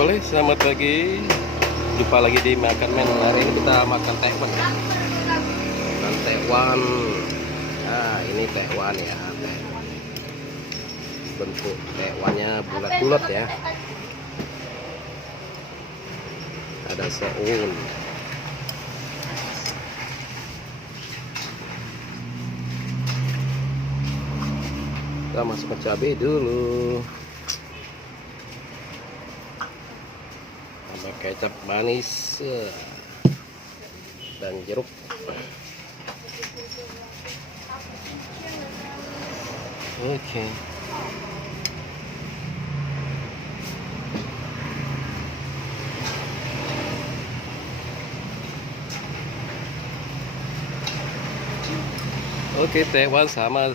Oleh, selamat pagi. Jumpa lagi di Makan Men. Hari ini kita makan tekwan. Makan tekwan. Nah, ini tekwan ya. Bentuk tekwannya bulat-bulat ya. Ada soun. Kita masukkan cabai dulu. Tambah kecap manis dan jeruk. Oke. Oke, tekwan sama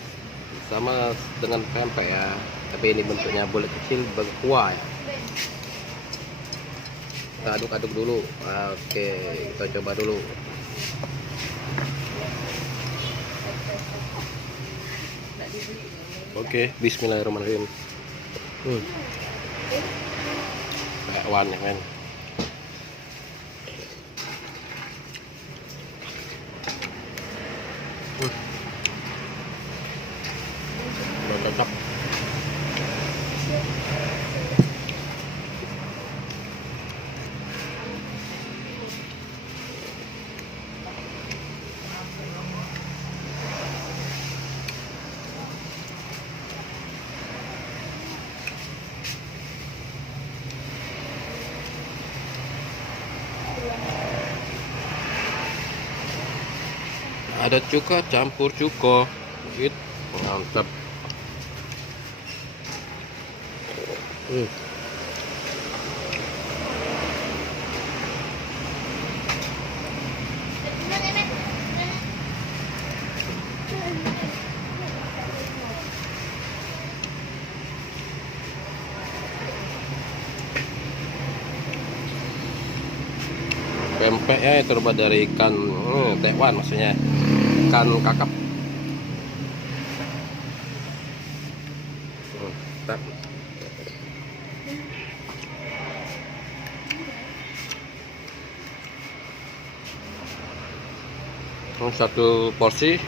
dengan pempek ya, tapi ini bentuknya bulat kecil berkuah ya. Kita aduk-aduk dulu. Oke, kita coba dulu. Oke, bismillahirrahmanirrahim. Tekwan ya men. Cocok. Ada cuka campur cuko, gitu, mantap. Pempeknya terbuat dari ikan tekwan, maksudnya ikan kakap. Satu porsi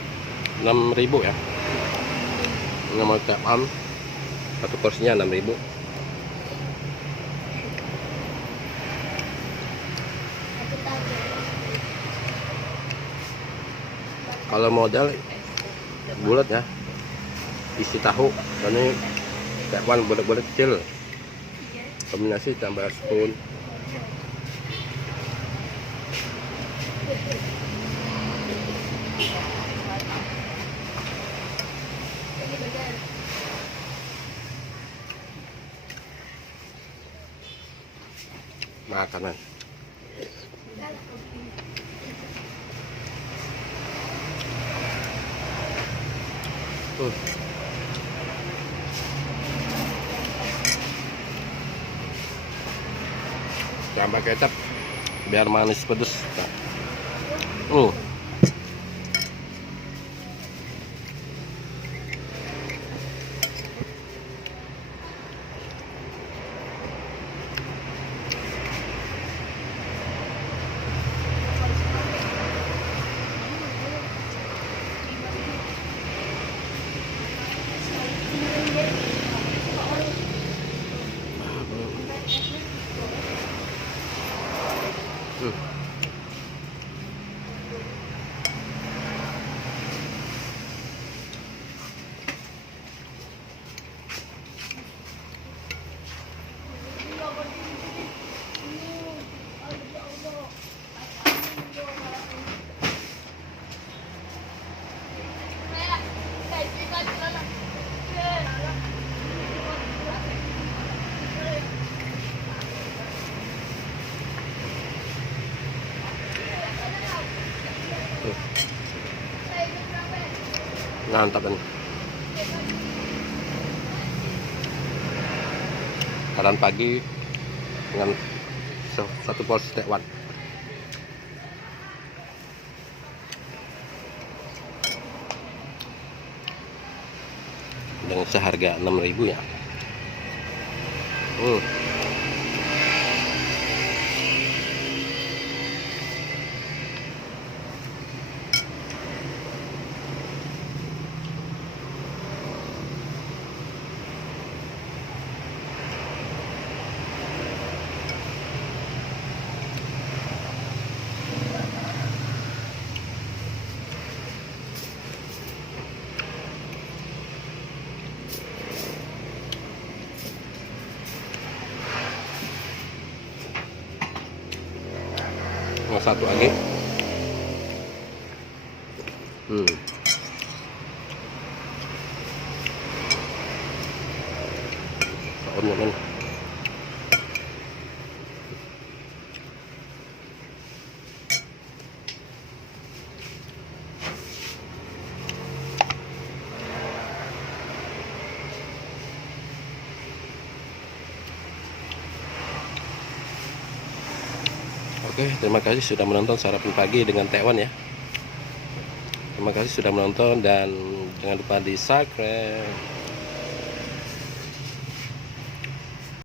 6.000 ya. Nama tekwan satu porsinya 6.000. Kalau modal bulat ya, isi tahu, dan ini tekwan bulat-bulat kecil, kombinasi tambah spoon. Makanan tambah kecap biar manis pedes. Mantap ini. Makan pagi dengan satu porsi tekwan. Dengan seharga 6.000 ya. yang satu lagi. Men. Oke, terima kasih sudah menonton sarapan pagi dengan Tekwan ya. Terima kasih sudah menonton dan jangan lupa di subscribe.